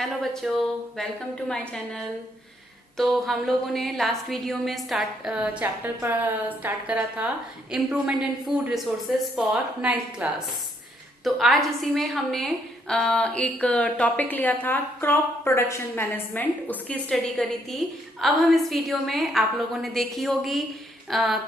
Hello बच्चों, welcome to my channel. तो हम लोगों ने लास्ट वीडियो में चैप्टर पर स्टार्ट करा था improvement in food resources for 9th class. तो आज उसी में हमने एक टॉपिक लिया था क्रॉप प्रोडक्शन मैनेजमेंट, उसकी स्टडी करी थी। अब हम इस वीडियो में आप लोगों ने देखी होगी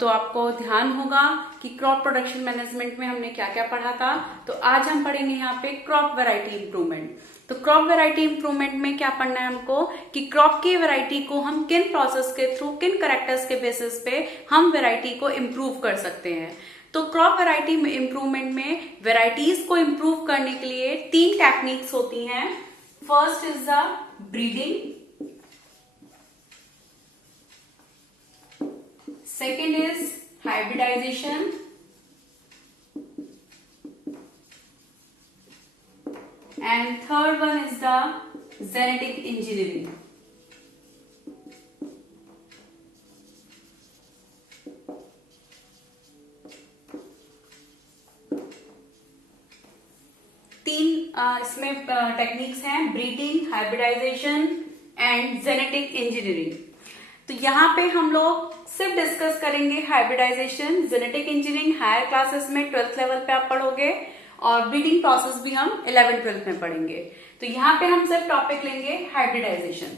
तो आपको ध्यान होगा कि क्रॉप प्रोडक्शन मैनेजमेंट में हमने क्या क्या पढ़ा था। तो आज हम पढ़ेंगे यहाँ पे क्रॉप वैरायटी इंप्रूवमेंट। तो क्रॉप वैरायटी इंप्रूवमेंट में क्या पढ़ना है हमको कि क्रॉप की वैरायटी को हम किन प्रोसेस के थ्रू, किन करेक्टर्स के बेसिस पे हम वैरायटी को इम्प्रूव कर सकते हैं। तो क्रॉप वैरायटी इंप्रूवमेंट में वैरायटीज को इम्प्रूव करने के लिए 3 टेक्निक्स होती हैं। First is the breeding, second is hybridization, and third one is the genetic engineering. तीन इसमें टेक्निक्स हैं, breeding, hybridization and genetic engineering. तो यहाँ पे हम लोग सिर्फ डिस्कस करेंगे hybridization. Genetic engineering higher classes में 12th लेवल पे आप पढ़ोगे और ब्रीडिंग प्रोसेस भी हम 11th-12th में पढ़ेंगे। तो यहाँ पे हम सिर्फ टॉपिक लेंगे हाइब्रिडाइजेशन।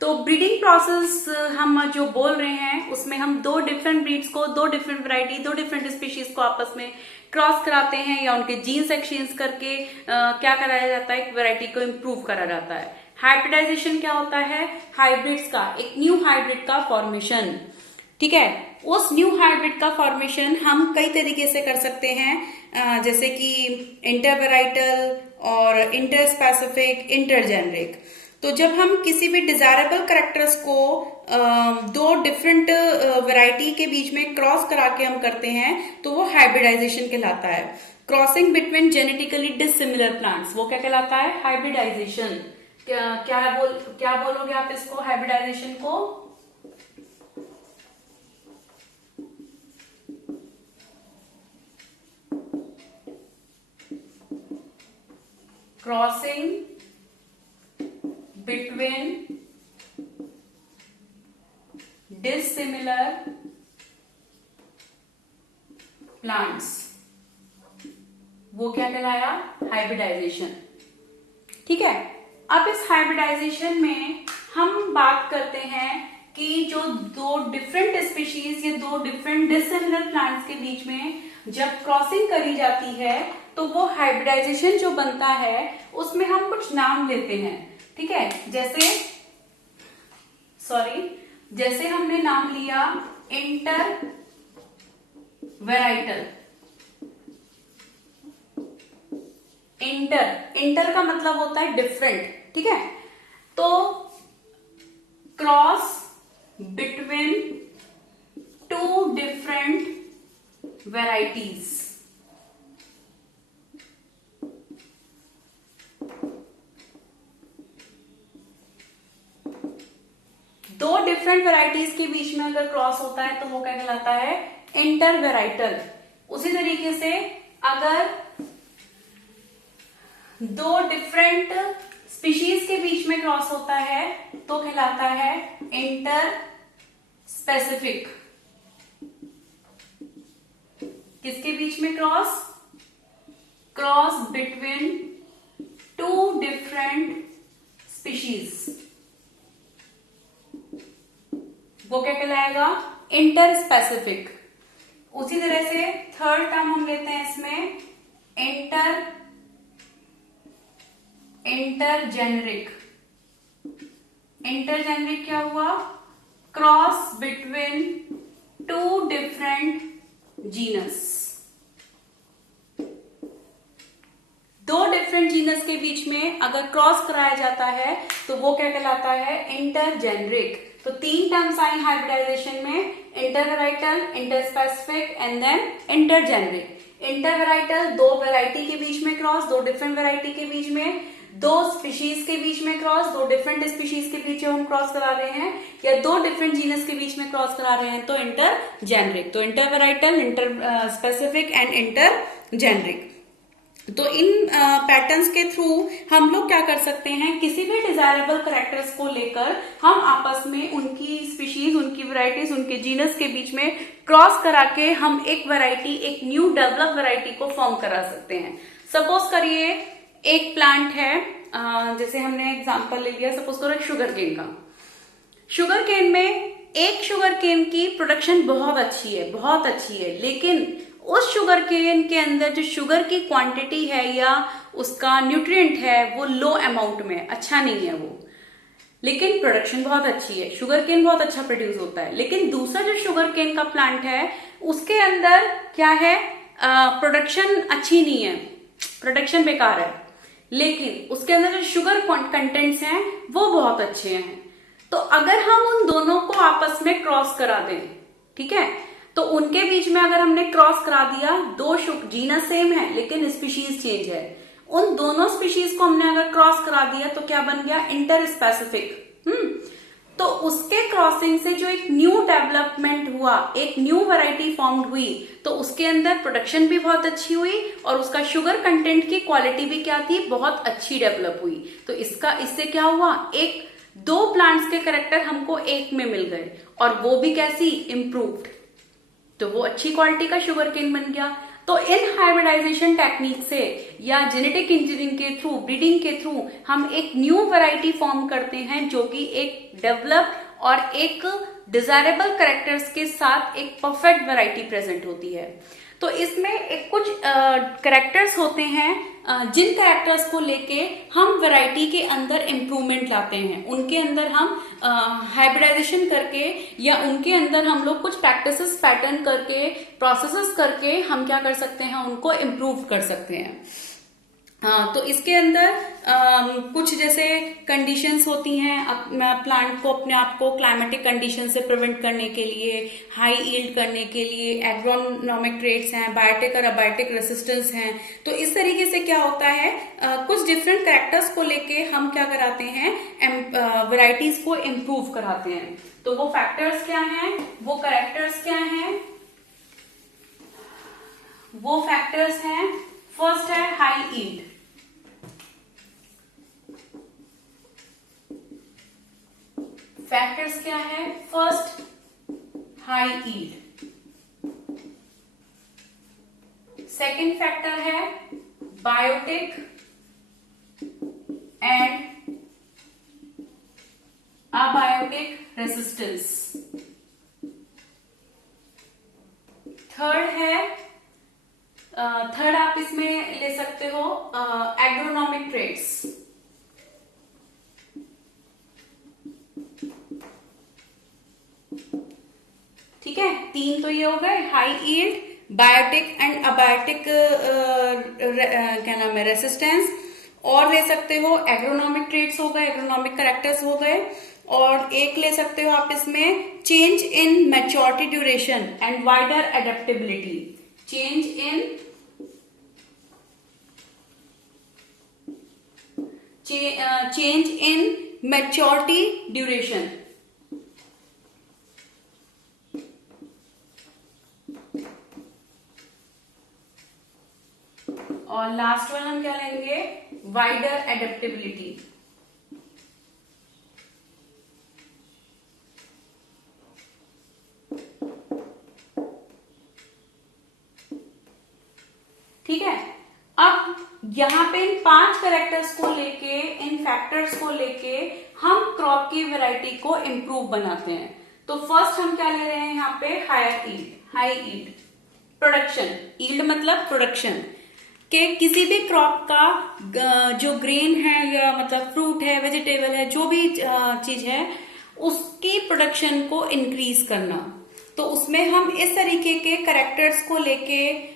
तो ब्रीडिंग प्रोसेस हम जो बोल रहे हैं उसमें हम 2 डिफरेंट ब्रीड्स को, 2 डिफरेंट वैरायटी, 2 डिफरेंट स्पीशीज को आपस में क्रॉस कराते हैं या उनके जीन्स एक्सचेंज करके क्या कराया जाता है, एक वैरायटी को इम्प्रूव करा जाता है। हाइब्रिडाइजेशन क्या होता है? हाइब्रिड्स का, एक न्यू हाइब्रिड का फॉर्मेशन। ठीक है, उस न्यू हाइब्रिड का फॉर्मेशन हम कई तरीके से कर सकते हैं, जैसे कि इंटरवेराइटल और इंटर स्पेसिफिक, इंटरजेनरिक। तो जब हम किसी भी डिजायरेबल कैरेक्टर्स को 2 डिफरेंट वैरायटी के बीच में क्रॉस करा के हम करते हैं तो वो हाइब्रिडाइजेशन कहलाता है। Crossing between genetically dissimilar plants, वो क्या कहलाता है? हाइब्रिडाइजेशन। क्या बोलोगे आप इसको, हाइब्रिडाइजेशन को? क्रॉसिंग बिटवीन डिसिमिलर प्लांट्स, वो क्या कहलाया? हाइब्रिडाइजेशन। ठीक है, अब इस हाइब्रिडाइजेशन में हम बात करते हैं कि जो 2 डिफरेंट स्पीशीज या 2 डिफरेंट डिसिमिलर प्लांट्स के बीच में जब क्रॉसिंग करी जाती है तो वो हाइब्रिडाइजेशन जो बनता है उसमें हम कुछ नाम लेते हैं। ठीक है, जैसे हमने नाम लिया इंटर वेराइटल। इंटर का मतलब होता है डिफरेंट। ठीक है, तो क्रॉस बिटवीन 2 डिफरेंट वेराइटीज। दो डिफरेंट वेराइटीज के बीच में अगर क्रॉस होता है तो वो क्या कहलाता है? Inter varietal. उसी तरीके से अगर 2 डिफरेंट स्पीशीज के बीच में क्रॉस होता है तो कहलाता है इंटर स्पेसिफिक। किसके बीच में cross? Cross between 2 different species, वो क्या कहलाएगा? Inter specific. उसी तरह से थर्ड टर्म हम लेते हैं इसमें इंटरजेनरिक। इंटरजेनरिक क्या हुआ? Cross between 2 different genus. 2 different genus के बीच में अगर क्रॉस कराया जाता है तो वो क्या कहलाता है? इंटरजेनरिक। तो 3 टर्म्स आई हाइब्रिडाइजेशन में, intervarietal, interspecific and then इंटरजेनरिक। Intervarietal 2 variety के बीच में क्रॉस, 2 डिफरेंट वैरायटी के बीच में, 2 स्पीशीज के बीच में क्रॉस, 2 डिफरेंट स्पीशीज के बीच में हम क्रॉस करा रहे हैं, या 2 डिफरेंट जीनस के बीच में क्रॉस करा रहे हैं तो इंटरजेनरिक। तो इंटरवेराइटल, इंटर स्पेसिफिक एंड इंटरजेनरिक। तो इन पैटर्न्स के थ्रू हम लोग क्या कर सकते हैं, किसी भी डिजायरेबल करेक्टर्स को लेकर हम आपस में उनकी स्पीशीज, उनकी वैरायटीज, उनके जीनस के बीच में क्रॉस करा के हम एक वैरायटी, एक न्यू डेवलप वैरायटी को फॉर्म करा सकते हैं। सपोज करिए एक प्लांट है, जैसे हमने एग्जांपल ले लिया, सपोज करो एक शुगर केन का। शुगर केन में एक शुगर केन की प्रोडक्शन बहुत अच्छी है, बहुत अच्छी है, लेकिन उस शुगर केन के अंदर जो शुगर की क्वांटिटी है या उसका न्यूट्रिएंट है वो लो अमाउंट में, अच्छा नहीं है वो, लेकिन प्रोडक्शन बहुत अच्छी है, शुगर केन बहुत अच्छा प्रोड्यूस होता है। लेकिन दूसरा जो शुगर केन का प्लांट है उसके अंदर क्या है, प्रोडक्शन अच्छी नहीं है, प्रोडक्शन बेकार है, लेकिन उसके अंदर जो शुगर कंटेंट्स हैं वो बहुत अच्छे हैं। तो अगर हम उन दोनों को आपस में क्रॉस करा दें, ठीक है, तो उनके बीच में अगर हमने क्रॉस करा दिया, दो जीनस सेम है लेकिन स्पीशीज चेंज है, उन दोनों स्पीशीज को हमने अगर क्रॉस करा दिया तो क्या बन गया, इंटर स्पेसिफिक। तो उसके क्रॉसिंग से जो एक न्यू डेवलपमेंट हुआ, एक न्यू वैरायटी फॉर्म्ड हुई, तो उसके अंदर प्रोडक्शन भी बहुत अच्छी हुई और उसका शुगर कंटेंट की क्वालिटी भी क्या थी, बहुत अच्छी डेवलप हुई। तो इससे क्या हुआ, एक दो प्लांट्स के कैरेक्टर हमको एक में मिल गए और वो भी कैसी, इंप्रूव्ड, तो वो अच्छी क्वालिटी का शुगर केन बन गया। तो इन हाइब्रिडाइजेशन टेक्निक से या जेनेटिक इंजीनियरिंग के थ्रू, ब्रीडिंग के थ्रू हम एक न्यू वैरायटी फॉर्म करते हैं जो कि एक डेवलप और एक डिजायरेबल कैरेक्टर्स के साथ एक परफेक्ट वैरायटी प्रेजेंट होती है। तो इसमें एक कुछ कैरेक्टर्स होते हैं, जिन कैरेक्टर्स को लेके हम वैरायटी के अंदर इम्प्रूवमेंट लाते हैं, उनके अंदर हम हाइब्रिडाइजेशन करके या उनके अंदर हम लोग कुछ प्रैक्टिसेस, पैटर्न करके, प्रोसेसेस करके हम क्या कर सकते हैं, उनको इम्प्रूव कर सकते हैं। तो इसके अंदर कुछ जैसे कंडीशंस होती हैं प्लांट को अपने आप को क्लाइमेटिक कंडीशन से प्रिवेंट करने के लिए, हाई यील्ड करने के लिए, एग्रोनॉमिक ट्रेट्स हैं, बायोटिक और अबायोटिक रेसिस्टेंस हैं। तो इस तरीके से क्या होता है, कुछ डिफरेंट कैरेक्टर्स को लेके हम क्या कराते हैं, वैरायटीज को इम्प्रूव कराते हैं। तो वो फैक्टर्स क्या हैं, वो कैरेक्टर्स क्या हैं, वो फैक्टर्स हैं, फर्स्ट है हाई यील्ड। फैक्टर्स क्या है, first high yield, second factor है biotic and abiotic resistance, third आप इसमें ले सकते हो एग्रोनॉमिक ट्रेट्स, ठीक है। तीन तो ये हो गए, high yield, biotic and abiotic क्या नाम है, रेसिस्टेंस। और ले सकते हो एग्रोनॉमिक ट्रेट्स हो गए, एग्रोनॉमिक कैरेक्टर्स हो गए, और एक ले सकते हो आप इसमें change in maturity duration and wider adaptability, change in maturity duration. और लास्ट वन हम क्या लेंगे, वाइडर एडेप्टेबिलिटी। ठीक है। अब यहां पे इन 5 कैरेक्टर्स को लेके, इन फैक्टर्स को लेके हम क्रॉप की वैरायटी को इंप्रूव बनाते हैं। तो फर्स्ट हम क्या ले रहे हैं यहाँ पे, higher yield, high yield, production, yield मतलब प्रोडक्शन के किसी भी क्रॉप का जो ग्रेन है या मतलब फ्रूट है, वेजिटेबल है, जो भी चीज है, उसकी प्रोडक्शन को इंक्रीज करना। तो उसमें हम इस तरीके के कैरेक्टर्स को लेके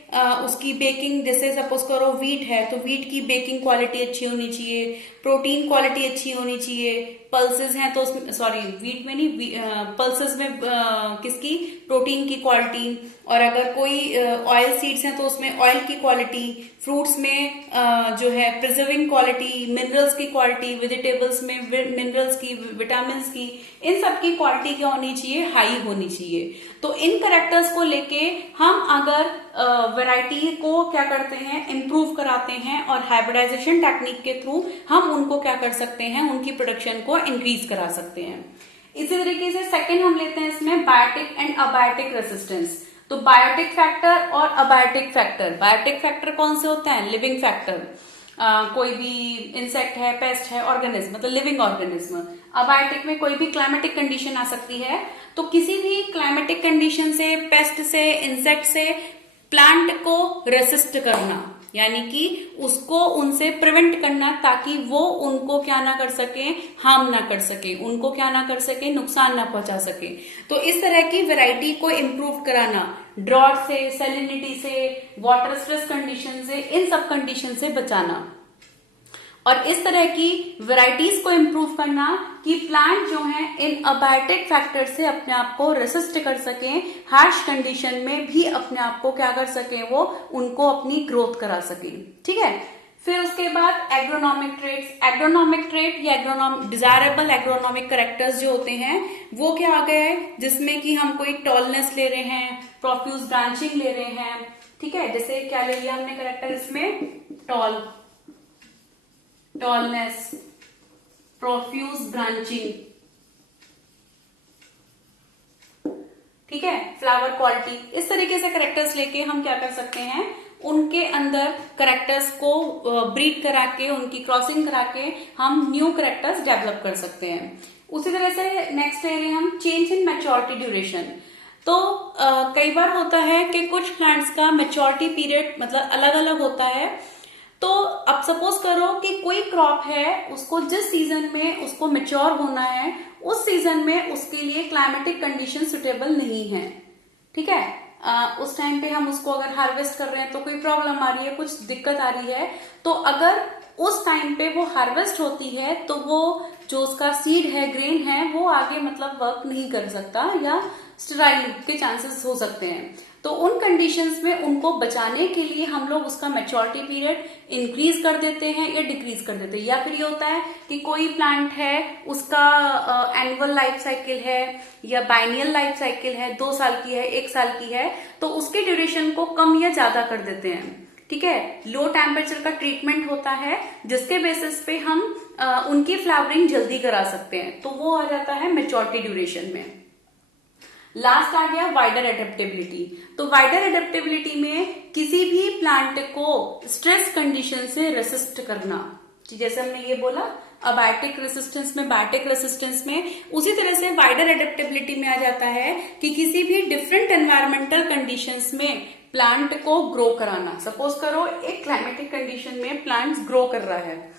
उसकी बेकिंग, जैसे सपोज करो वीट है तो वीट की बेकिंग क्वालिटी अच्छी होनी चाहिए, प्रोटीन क्वालिटी अच्छी होनी चाहिए, पल्सेस हैं तो उसमें, सॉरी वीट में नहीं, पल्सेस में किसकी, प्रोटीन की क्वालिटी, और अगर कोई ऑयल सीड्स हैं तो उसमें ऑयल की क्वालिटी, फ्रूट्स में जो है प्रिजर्विंग क्वालिटी, मिनरल्स की क्वालिटी, वेजिटेबल्स में मिनरल्स की, विटामिन की, इन सब की क्वालिटी क्या होनी चाहिए, हाई होनी चाहिए। तो इन करेक्टर्स को लेके हम अगर वैरायटी को क्या करते हैं, इंप्रूव कराते हैं, और हाइब्रिडाइजेशन टेक्निक के थ्रू हम उनको क्या कर सकते हैं, उनकी प्रोडक्शन को इंक्रीज करा सकते हैं। इसी तरीके से सेकंड हम लेते हैं इसमें बायोटिक एंड अबायोटिक रेसिस्टेंस। तो बायोटिक फैक्टर और अबायोटिक फैक्टर, बायोटिक फैक्टर कौन से होते हैं, लिविंग फैक्टर, कोई भी इंसेक्ट है, पेस्ट है, ऑर्गेनिज्म, मतलब लिविंग ऑर्गेनिज्म। अबायोटिक में कोई भी क्लाइमेटिक कंडीशन आ सकती है, तो किसी भी क्लाइमेटिक कंडीशन से, पेस्ट से, इंसेक्ट से प्लांट को रेसिस्ट करना, यानी कि उसको उनसे प्रिवेंट करना, ताकि वो उनको क्या ना कर सके, हार्म ना कर सके, उनको क्या ना कर सके, नुकसान ना पहुंचा सके। तो इस तरह की वैरायटी को इंप्रूव कराना, ड्रॉट से, सैलिनिटी से, वाटर स्ट्रेस कंडीशन से, इन सब कंडीशन से बचाना, और इस तरह की वैरायटीज को इंप्रूव करना कि प्लांट जो है इन अबायोटिक फैक्टर से अपने आप को रेसिस्ट कर सकें, हार्श कंडीशन में भी अपने आप को क्या कर सकें, वो उनको अपनी ग्रोथ करा सकें। ठीक है, फिर उसके बाद एग्रोनॉमिक ट्रेट्स, एग्रोनॉमिक ट्रेट या डिजायरेबल एग्रोनॉमिक करेक्टर्स जो होते हैं वो क्या आ गए हैं, जिसमें कि हम कोई टॉलनेस ले रहे हैं, प्रोफ्यूज ब्रांचिंग ले रहे हैं। ठीक है, जैसे क्या ले लिया हमने करेक्टर इसमें, टॉलनेस, प्रोफ्यूज ब्रांचिंग, ठीक है, फ्लावर क्वालिटी, इस तरीके से करेक्टर्स लेके हम क्या कर सकते हैं, उनके अंदर करेक्टर्स को ब्रीड करा के, उनकी क्रॉसिंग करा के हम न्यू करेक्टर्स डेवलप कर सकते हैं। उसी तरह से नेक्स्ट ले रहे हैं हम चेंज इन मैच्योरिटी ड्यूरेशन। तो कई बार होता है कि कुछ प्लांट्स का मैच्योरिटी पीरियड मतलब अलग अलग होता है। तो अब सपोज करो कि कोई क्रॉप है, उसको जिस सीजन में उसको मैच्योर होना है, उस सीजन में उसके लिए क्लाइमेटिक कंडीशन सुटेबल नहीं है। ठीक है, उस टाइम पे हम उसको अगर हार्वेस्ट कर रहे हैं तो कोई प्रॉब्लम आ रही है, कुछ दिक्कत आ रही है, तो अगर उस टाइम पे वो हार्वेस्ट होती है तो वो जो उसका सीड है, ग्रेन है, वो आगे मतलब वर्क नहीं कर सकता या स्टेराइल के चांसेस हो सकते हैं। तो उन कंडीशंस में उनको बचाने के लिए हम लोग उसका मैच्योरिटी पीरियड इंक्रीज कर देते हैं या डिक्रीज कर देते हैं। या फिर ये होता है कि कोई प्लांट है, उसका एनुअल लाइफ साइकिल है या बाइनियल लाइफ साइकिल है, 2 साल की है, 1 साल की है, तो उसके ड्यूरेशन को कम या ज्यादा कर देते हैं। ठीक है, लो टेम्परेचर का ट्रीटमेंट होता है जिसके बेसिस पे हम उनकी फ्लावरिंग जल्दी करा सकते हैं, तो वो आ जाता है मैच्योरिटी ड्यूरेशन में। लास्ट आ गया वाइडर एडेप्टेबिलिटी। तो वाइडर एडेप्टेबिलिटी में किसी भी प्लांट को स्ट्रेस कंडीशन से रेसिस्ट करना, जैसे हमने ये बोला अबायोटिक रेसिस्टेंस में, बायोटिक रेसिस्टेंस में, उसी तरह से वाइडर एडेप्टेबिलिटी में आ जाता है कि किसी भी डिफरेंट एनवायरमेंटल कंडीशंस में प्लांट को ग्रो कराना। सपोज करो एक क्लाइमेटिक कंडीशन में प्लांट ग्रो कर रहा है,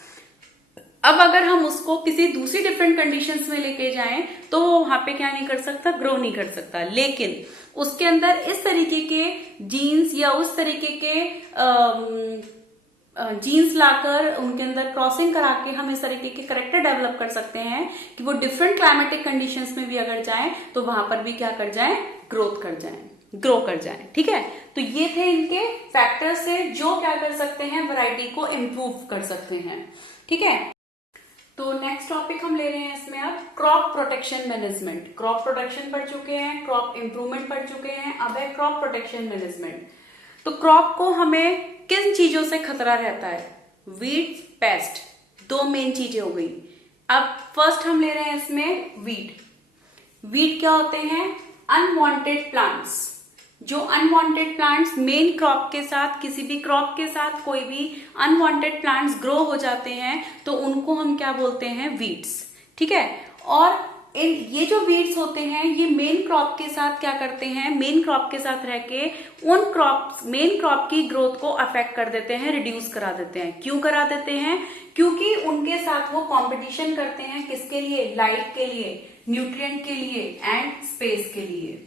अब अगर हम उसको किसी दूसरी डिफरेंट कंडीशंस में लेके जाएं तो वो वहां पे क्या नहीं कर सकता, ग्रो नहीं कर सकता। लेकिन उसके अंदर इस तरीके के जीन्स या उस तरीके के जीन्स लाकर उनके अंदर क्रॉसिंग करा के हम इस तरीके के करेक्टर डेवलप कर सकते हैं कि वो डिफरेंट क्लाइमेटिक कंडीशंस में भी अगर जाएं तो वहां पर भी क्या कर जाएं, ग्रोथ कर जाएं, ग्रो कर जाएं। ठीक है, तो ये थे इनके फैक्टर्स से जो क्या कर सकते हैं, वैरायटी को इम्प्रूव कर सकते हैं। ठीक है, तो नेक्स्ट टॉपिक हम ले रहे हैं इसमें अब crop protection management. Crop protection पढ़ चुके हैं, क्रॉप इंप्रूवमेंट पढ़ चुके हैं, अब है क्रॉप प्रोटेक्शन मैनेजमेंट। तो क्रॉप को हमें किन चीजों से खतरा रहता है, वीड्स, पेस्ट, 2 मेन चीजें हो गई। अब फर्स्ट हम ले रहे हैं इसमें वीड। वीड क्या होते हैं, अनवांटेड प्लांट्स। जो अनवांटेड प्लांट्स मेन क्रॉप के साथ, किसी भी क्रॉप के साथ कोई भी अनवांटेड प्लांट्स ग्रो हो जाते हैं तो उनको हम क्या बोलते हैं, वीड्स। ठीक है, और ये जो वीड्स होते हैं ये मेन क्रॉप के साथ क्या करते हैं, मेन क्रॉप के साथ रह के उन मेन क्रॉप की ग्रोथ को अफेक्ट कर देते हैं, रिड्यूस करा देते हैं। क्यों करा देते हैं, क्योंकि उनके साथ वो कंपटीशन करते हैं, किसके लिए, लाइट के लिए, न्यूट्रिएंट के लिए एंड स्पेस के लिए।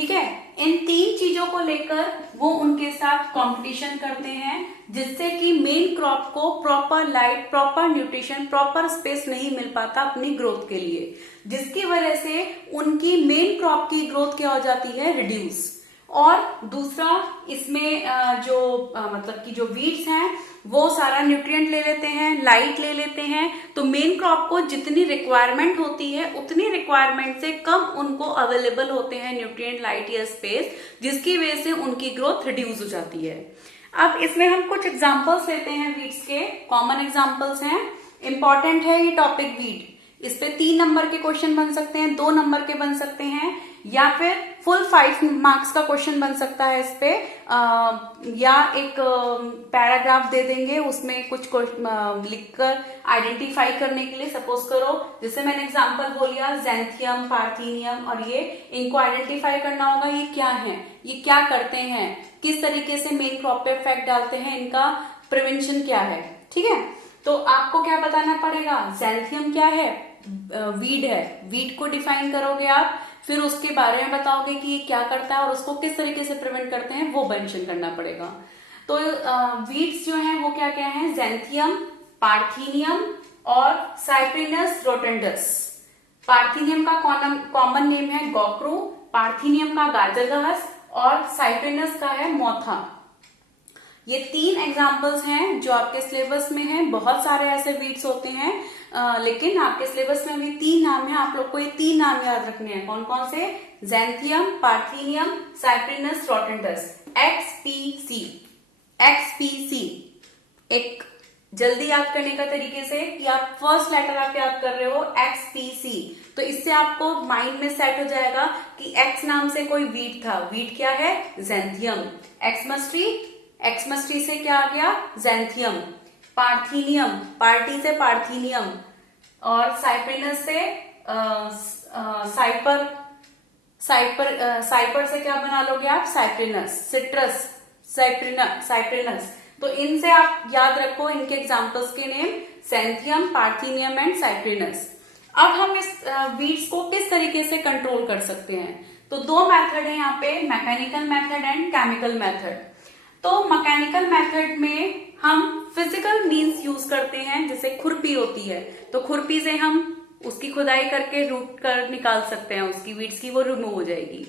ठीक है। इन 3 चीजों को लेकर वो उनके साथ कंपटीशन करते हैं, जिससे कि मेन क्रॉप को proper light, proper nutrition, proper space नहीं मिल पाता अपनी ग्रोथ के लिए, जिसकी वजह से उनकी मेन क्रॉप की ग्रोथ क्या हो जाती है, रिड्यूस। और दूसरा इसमें मतलब कि जो वीड्स हैं वो सारा न्यूट्रिएंट ले लेते हैं, लाइट ले लेते हैं, तो मेन क्रॉप को जितनी रिक्वायरमेंट होती है उतनी रिक्वायरमेंट से कम उनको अवेलेबल होते हैं न्यूट्रिएंट, लाइट या स्पेस, जिसकी वजह से उनकी ग्रोथ रिड्यूस हो जाती है। अब इसमें हम कुछ एग्जांपल्स लेते हैं वीड्स के, कॉमन एग्जांपल्स हैं, इंपॉर्टेंट है ये टॉपिक वीड। इस पे 3 नंबर के क्वेश्चन बन सकते हैं, 2 नंबर के बन सकते हैं, या फिर फुल 5 मार्क्स का क्वेश्चन बन सकता है इस पे, या एक पैराग्राफ दे देंगे, उसमें कुछ लिखकर आइडेंटिफाई करने के लिए। सपोज करो जैसे मैंने एग्जांपल बोल लिया ज़ैंथियम, पार्थेनियम, और ये इनको आइडेंटिफाई करना होगा, ये क्या है, ये क्या करते हैं, किस तरीके से मेन क्रॉप पे इफेक्ट डालते हैं, इनका प्रिवेंशन क्या है। ठीक है, तो आपको क्या बताना पड़ेगा, ज़ैंथियम क्या है, वीड है, वीड को डिफाइन करोगे आप, फिर उसके बारे में बताओगे कि ये क्या करता है और उसको किस तरीके से प्रिवेंट करते हैं, वो मेंशन करना पड़ेगा। तो वीड्स जो हैं वो क्या क्या हैं, ज़ैंथियम, पार्थेनियम और साइप्रिनस रोटेंडस। पार्थेनियम का कॉमन नेम है गोक्रू, पार्थेनियम का गाजर घास और साइप्रिनस का है मोथा। ये 3 एग्जाम्पल्स हैं जो आपके सिलेबस में हैं। बहुत सारे ऐसे वीड्स होते हैं, लेकिन आपके सिलेबस में अभी 3 नाम है, आप लोग को ये 3 नाम याद रखने हैं। कौन कौन से, xanthium, parthenium, cyperus rotundus. XPC, XPC एक जल्दी याद करने का तरीके से कि आप फर्स्ट लेटर आप याद कर रहे हो XPC, तो इससे आपको माइंड में सेट हो जाएगा कि X नाम से कोई वीड था, वीड क्या है, ज़ैंथियम। एक्समस्ट्री से क्या आ गया, ज़ैंथियम। पार्थेनियम, पार्टी से पार्थेनियम, और साइप्रिनस से साइपर से क्या बना लोगे आप, साइप्रिनस, सिट्रस, साइप्रिनस। तो इनसे आप याद रखो इनके एग्जाम्पल्स के नेम, ज़ैंथियम, पार्थेनियम एंड साइप्रिनस। अब हम इस वीड्स को किस तरीके से कंट्रोल कर सकते हैं, तो 2 मेथड है यहाँ पे, mechanical method and chemical method. तो मैकेनिकल मेथड में हम फिजिकल मींस यूज करते हैं, जैसे खुरपी होती है, तो खुरपी से हम उसकी खुदाई करके रूट कर निकाल सकते हैं, उसकी वीड्स की वो रिमूव हो जाएगी।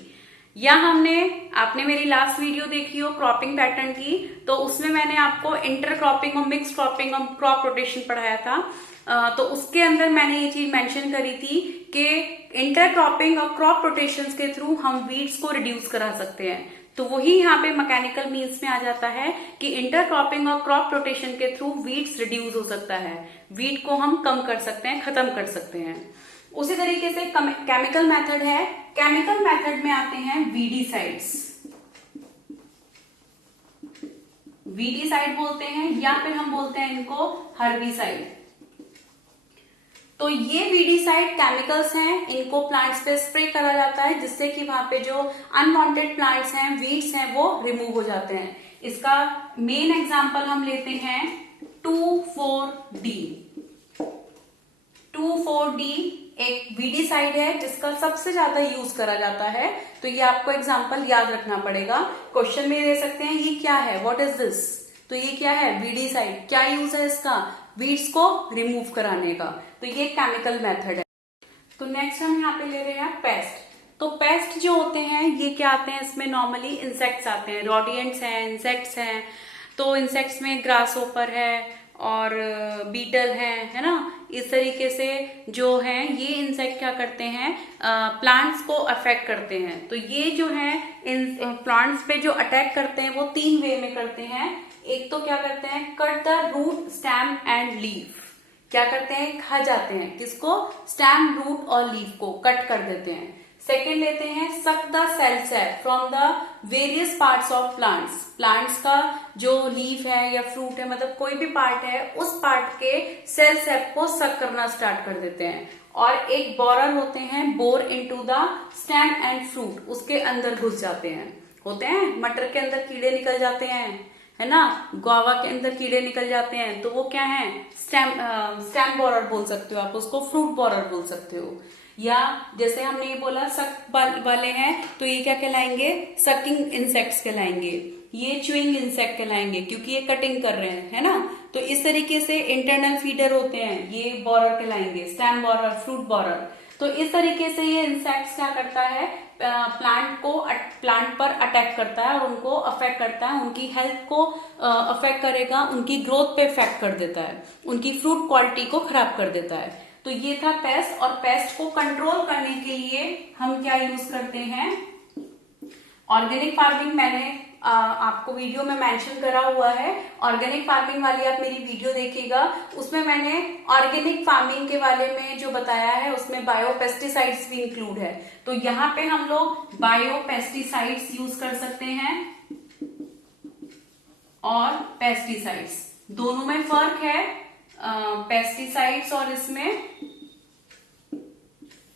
या आपने मेरी लास्ट वीडियो देखी हो क्रॉपिंग पैटर्न की, तो उसमें मैंने आपको इंटर क्रॉपिंग और मिक्स क्रॉपिंग और क्रॉप रोटेशन पढ़ाया था। तो उसके अंदर मैंने ये चीज मेंशन करी थी कि इंटर क्रॉपिंग और क्रॉप रोटेशन के थ्रू हम वीड्स को रिड्यूस करा सकते हैं। तो वही यहाँ पे मैकेनिकल मीन्स में आ जाता है कि इंटर क्रॉपिंग और क्रॉप रोटेशन के थ्रू वीड्स रिड्यूस हो सकता है, वीड को हम कम कर सकते हैं, खत्म कर सकते हैं। उसी तरीके से केमिकल मेथड है, केमिकल मेथड में आते हैं वीडीसाइड्स, वीडीसाइड बोलते हैं, या फिर हम बोलते हैं इनको हर्बिसाइड। तो ये वीडीसाइड केमिकल्स हैं, इनको प्लांट्स पे स्प्रे करा जाता है, जिससे कि वहां पे जो अनवांटेड प्लांट्स हैं, वीड्स हैं, वो रिमूव हो जाते हैं। इसका मेन एग्जांपल हम लेते हैं 2,4-D। 2,4-D एक वीडीसाइड है जिसका सबसे ज्यादा यूज करा जाता है, तो ये आपको एग्जांपल याद रखना पड़ेगा। क्वेश्चन में दे सकते हैं ये क्या है, व्हाट इज दिस, तो ये क्या है, वीडीसाइड। क्या यूज है इसका, वीड्स को रिमूव कराने का, तो ये केमिकल मेथड है। तो नेक्स्ट हम यहाँ पे ले रहे हैं पेस्ट। तो पेस्ट जो होते हैं ये क्या आते हैं, इसमें नॉर्मली इंसेक्ट्स आते हैं, रोडियंट्स हैं, इंसेक्ट्स हैं। तो इंसेक्ट्स में ग्रास होपर है और बीटल है ना, इस तरीके से जो हैं ये इंसेक्ट क्या करते हैं, प्लांट्स को अफेक्ट करते हैं। तो ये जो है इन प्लांट्स पे जो अटैक करते हैं वो 3 वे में करते हैं। एक तो क्या करते हैं, cut the root, stem and leaf. क्या करते हैं, खा जाते हैं, किसको, स्टेम, रूट और लीफ को कट कर देते हैं। सेकेंड लेते हैं suck the cell sap from the various parts of plants. Plants का जो लीफ है या फ्रूट है, मतलब कोई भी पार्ट है, उस पार्ट के सेल सैप को सक करना स्टार्ट कर देते हैं। और एक बोरर होते हैं, bore into the stem and fruit, उसके अंदर घुस जाते हैं। होते हैं मटर के अंदर कीड़े निकल जाते हैं, है ना, गुआवा के अंदर कीड़े निकल जाते हैं, तो वो क्या है, स्टेम बोरर बोल सकते हो आप उसको, फ्रूट बोरर बोल सकते हो। या जैसे हमने ये बोला सक वाले हैं तो ये क्या कहलाएंगे, सकिंग इंसेक्ट्स कहलाएंगे, ये च्यूइंग इंसेक्ट कहलाएंगे क्योंकि ये कटिंग कर रहे हैं, है ना। तो इस तरीके से इंटरनल फीडर होते हैं, ये बोरर कहलाएंगे, स्टेम बोरर, फ्रूट बोरर। तो इस तरीके से ये इंसेक्ट्स क्या करता है, प्लांट पर अटैक करता है और उनको अफेक्ट करता है, उनकी हेल्थ को अफेक्ट करेगा, उनकी ग्रोथ पे इफेक्ट कर देता है, उनकी फ्रूट क्वालिटी को खराब कर देता है। तो ये था पेस्ट, और पेस्ट को कंट्रोल करने के लिए हम क्या यूज करते हैं, ऑर्गेनिक फार्मिंग। मैंने आपको वीडियो में मेंशन करा हुआ है, ऑर्गेनिक फार्मिंग वाली आप मेरी वीडियो देखिएगा, उसमें मैंने ऑर्गेनिक फार्मिंग के बारे में जो बताया है उसमें बायो पेस्टिसाइड्स भी इंक्लूड है। तो यहाँ पे हम लोग बायो पेस्टिसाइड्स यूज कर सकते हैं और पेस्टिसाइड्स, दोनों में फर्क है। पेस्टिसाइड्स और इसमें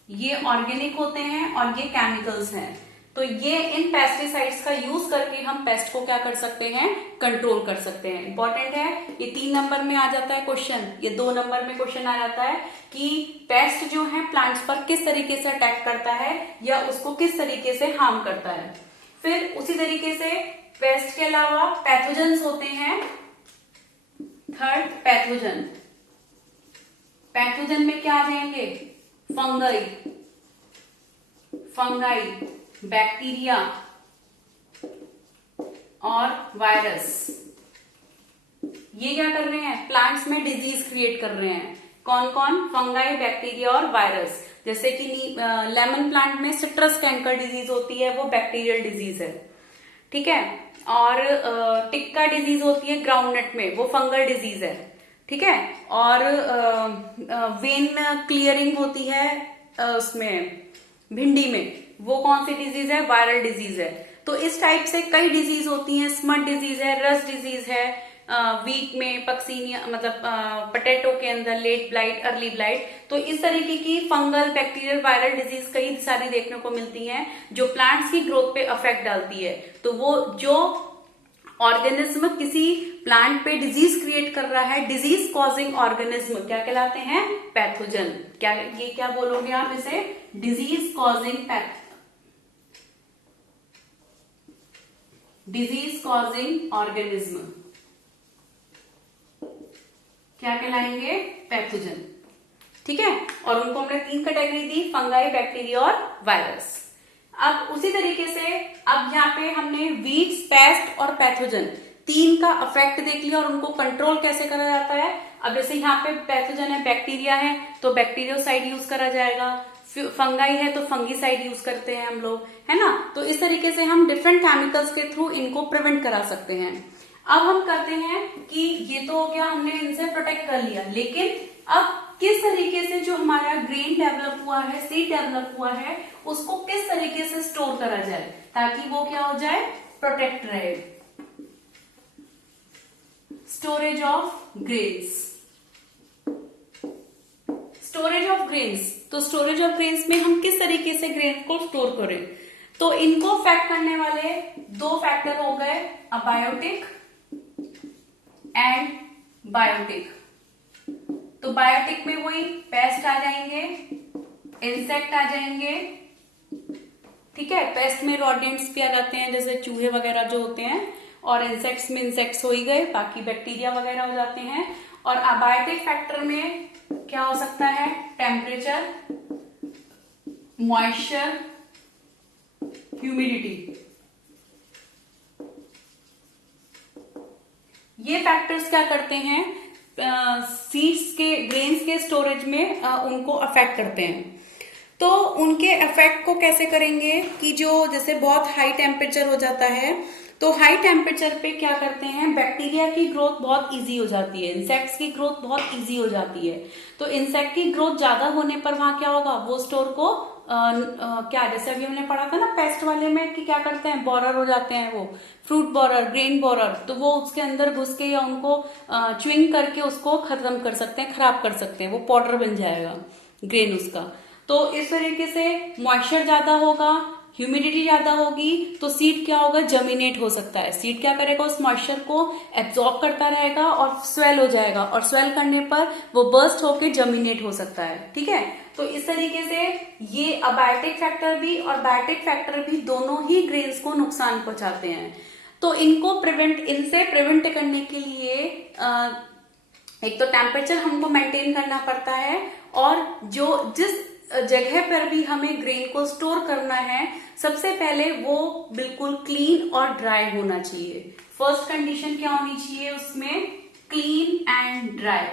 ये ऑर्गेनिक होते हैं और ये केमिकल्स हैं। तो ये इन पेस्टिसाइड्स का यूज करके हम पेस्ट को क्या कर सकते हैं, कंट्रोल कर सकते हैं। इंपॉर्टेंट है, ये 3 नंबर में आ जाता है क्वेश्चन, ये 2 नंबर में क्वेश्चन आ जाता है कि पेस्ट जो है प्लांट्स पर किस तरीके से अटैक करता है या उसको किस तरीके से हार्म करता है। फिर उसी तरीके से पेस्ट के अलावा पैथोजेंस होते हैं। Third, pathogen. पैथोजन में क्या आ जाएंगे, फंगाई, बैक्टीरिया और वायरस। ये क्या कर रहे हैं, प्लांट्स में डिजीज क्रिएट कर रहे हैं। कौन कौन, फंगाई, बैक्टीरिया और वायरस। जैसे कि लेमन प्लांट में सिट्रस कैंकर डिजीज होती है, वो बैक्टीरियल डिजीज है, ठीक है। और टिक्का डिजीज होती है ग्राउंडनट में, वो फंगल डिजीज है, ठीक है। और वेन क्लियरिंग होती है उसमें भिंडी में, वो कौन सी डिजीज है, वायरल डिजीज है। तो इस टाइप से कई डिजीज होती हैं, स्मट डिजीज है, रस्ट डिजीज है, वीट में पक्सीनिया मतलब पोटैटो के अंदर लेट ब्लाइट, अर्ली ब्लाइट। तो इस तरीके की फंगल, बैक्टीरियल, वायरल डिजीज कई सारी देखने को मिलती हैं जो प्लांट्स की ग्रोथ पे अफेक्ट डालती है। तो वो जो ऑर्गेनिज्म किसी प्लांट पे डिजीज क्रिएट कर रहा है, डिजीज कॉजिंग ऑर्गेनिज्म क्या कहलाते हैं, पैथोजन। क्या ये क्या बोलोगे आप इसे, डिजीज कॉजिंग ऑर्गेनिज्म क्या कहलाएंगे, पैथोजन, ठीक है। और उनको हमने 3 कैटेगरी दी, फंगाई, बैक्टीरिया और वायरस। अब उसी तरीके से अब यहाँ पे हमने वीड्स, पेस्ट और पैथोजन 3 का इफेक्ट देख लिया और उनको कंट्रोल कैसे करा जाता है। अब जैसे यहाँ पे पैथोजन है, बैक्टीरिया है तो बैक्टीरियोसाइड यूज करा जाएगा, फंगाई है तो फंगीसाइड यूज करते हैं हम लोग, है ना। तो इस तरीके से हम डिफरेंट केमिकल्स के थ्रू इनको प्रिवेंट करा सकते हैं। अब हम करते हैं कि ये तो हो गया, हमने इनसे प्रोटेक्ट कर लिया, लेकिन अब किस तरीके से जो हमारा ग्रेन डेवलप हुआ है, सीड डेवलप हुआ है, उसको किस तरीके से स्टोर करा जाए ताकि वो क्या हो जाए, प्रोटेक्ट रहे। Storage of grains, storage of grains. तो स्टोरेज ऑफ ग्रेन्स में हम किस तरीके से ग्रेन को स्टोर करें, तो इनको अफेक्ट करने वाले 2 फैक्टर हो गए, अबायोटिक एंड बायोटिक। तो बायोटिक में वही पेस्ट आ जाएंगे, इंसेक्ट आ जाएंगे, ठीक है। पेस्ट में रोडेंट्स भी आ जाते हैं जैसे चूहे वगैरह जो होते हैं, और इंसेक्ट्स में इंसेक्ट्स हो ही गए, बाकी बैक्टीरिया वगैरह हो जाते हैं। और अबायोटिक फैक्टर में क्या हो सकता है, टेम्परेचर, मॉइस्चर, ह्यूमिडिटी। ये फैक्टर्स क्या करते हैं, सीड्स के, ग्रेन्स के स्टोरेज में उनको अफेक्ट करते हैं। तो उनके इफेक्ट को कैसे करेंगे कि जो जैसे बहुत हाई टेम्परेचर हो जाता है, तो हाई टेम्परेचर पे क्या करते हैं, बैक्टीरिया की ग्रोथ बहुत इजी हो जाती है, इंसेक्ट्स की ग्रोथ बहुत इजी हो जाती है। तो इंसेक्ट की ग्रोथ ज्यादा होने पर वहां क्या होगा, वो स्टोर को क्या, जैसे अभी हमने पढ़ा था ना पेस्ट वाले में कि क्या करते हैं, बोरर हो जाते हैं, वो फ्रूट बोरर, ग्रेन बोरर, तो वो उसके अंदर घुस के या उनको च्युइंग करके उसको खत्म कर सकते हैं, खराब कर सकते हैं, वो पाउडर बन जाएगा ग्रेन उसका। तो इस तरीके से मॉइस्चर ज्यादा होगा, ह्यूमिडिटी ज्यादा होगी तो सीड क्या होगा, जर्मिनेट हो सकता है। सीड क्या करेगा, उस मॉइस्चर को एब्जॉर्ब करता रहेगा और स्वेल हो जाएगा, और स्वेल करने पर वो बर्स्ट होके जर्मिनेट हो सकता है। ठीक है, तो इस तरीके से ये अबायोटिक फैक्टर भी और बायोटिक फैक्टर भी दोनों ही ग्रेन्स को नुकसान पहुंचाते हैं। तो इनसे प्रिवेंट करने के लिए एक तो टेम्परेचर हमको मेंटेन करना पड़ता है, और जिस जगह पर भी हमें ग्रेन को स्टोर करना है, सबसे पहले वो बिल्कुल क्लीन और ड्राई होना चाहिए। फर्स्ट कंडीशन क्या होनी चाहिए उसमें, क्लीन एंड ड्राई।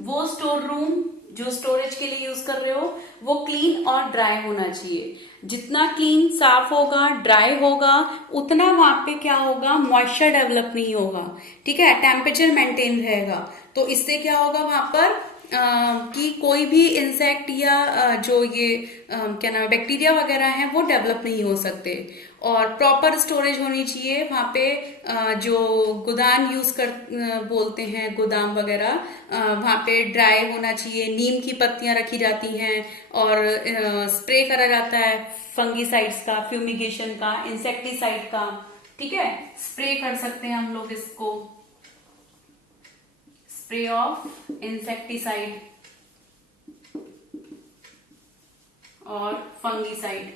वो स्टोर रूम जो स्टोरेज के लिए यूज कर रहे हो वो क्लीन और ड्राई होना चाहिए। जितना क्लीन साफ होगा, ड्राई होगा, उतना वहां पे क्या होगा, मॉइस्चर डेवलप नहीं होगा। ठीक है, टेम्परेचर मेंटेन रहेगा। तो इससे क्या होगा वहां पर कि कोई भी इंसेक्ट या जो ये क्या नाम है, बैक्टीरिया वगैरह हैं वो डेवलप नहीं हो सकते। और प्रॉपर स्टोरेज होनी चाहिए वहां पे। जो गोदान यूज कर बोलते हैं, गोदाम वगैरह, वहां पे ड्राई होना चाहिए। नीम की पत्तियां रखी जाती हैं और स्प्रे करा जाता है फंगीसाइड्स का, फ्यूमिगेशन का, इंसेक्टिसाइड का। ठीक है, स्प्रे कर सकते हैं हम लोग इसको, स्प्रे ऑफ इंसेक्टिसाइड और फंगीसाइड।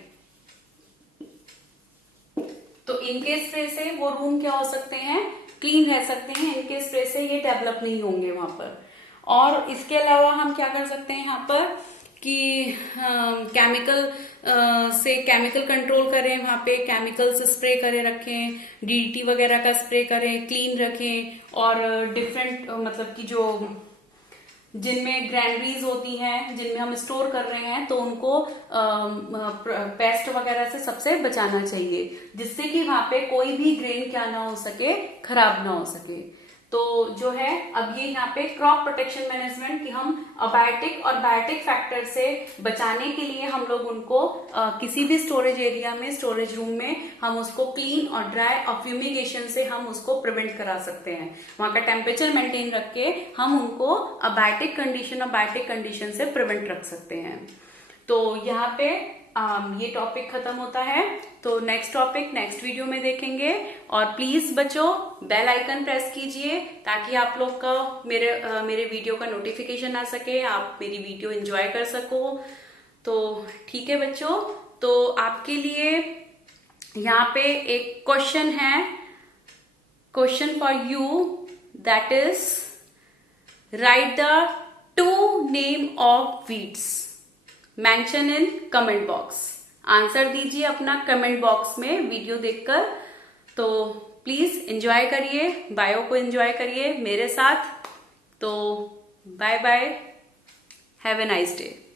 तो इनके स्प्रे से वो रूम क्या हो सकते हैं, क्लीन रह सकते हैं। इनके स्प्रे से ये डेवलप नहीं होंगे वहां पर। और इसके अलावा हम क्या कर सकते हैं यहाँ पर कि केमिकल कंट्रोल करें, वहां पे केमिकल्स स्प्रे करे रखें, डीडीटी वगैरह का स्प्रे करें, क्लीन रखें। और डिफरेंट मतलब कि जो जिनमें ग्रैंडरीज होती हैं, जिनमें हम स्टोर कर रहे हैं, तो उनको पेस्ट वगैरह से सबसे बचाना चाहिए, जिससे कि वहां पे कोई भी ग्रेन क्या ना हो सके, खराब ना हो सके। तो जो है अब ये यहाँ पे क्रॉप प्रोटेक्शन मैनेजमेंट कि हम अबायोटिक और बायोटिक फैक्टर से बचाने के लिए हम लोग उनको किसी भी स्टोरेज एरिया में, स्टोरेज रूम में हम उसको क्लीन और ड्राई और फ्यूमिगेशन से हम उसको प्रिवेंट करा सकते हैं। वहां का टेम्परेचर मेंटेन रख के हम उनको अबायोटिक कंडीशन और बायोटिक कंडीशन से प्रिवेंट रख सकते हैं। तो यहाँ पे ये टॉपिक खत्म होता है। तो नेक्स्ट टॉपिक नेक्स्ट वीडियो में देखेंगे। और प्लीज बच्चों बेल आइकन प्रेस कीजिए ताकि आप लोग का मेरे वीडियो का नोटिफिकेशन आ सके, आप मेरी वीडियो एंजॉय कर सको। तो ठीक है बच्चों, तो आपके लिए यहाँ पे एक क्वेश्चन है, question for you, that is write the 2 name of weeds, mention in comment box. Answer दीजिए अपना कमेंट बॉक्स में वीडियो देखकर। तो प्लीज एंजॉय करिए, बायो को एंजॉय करिए मेरे साथ। तो bye bye, have a nice day.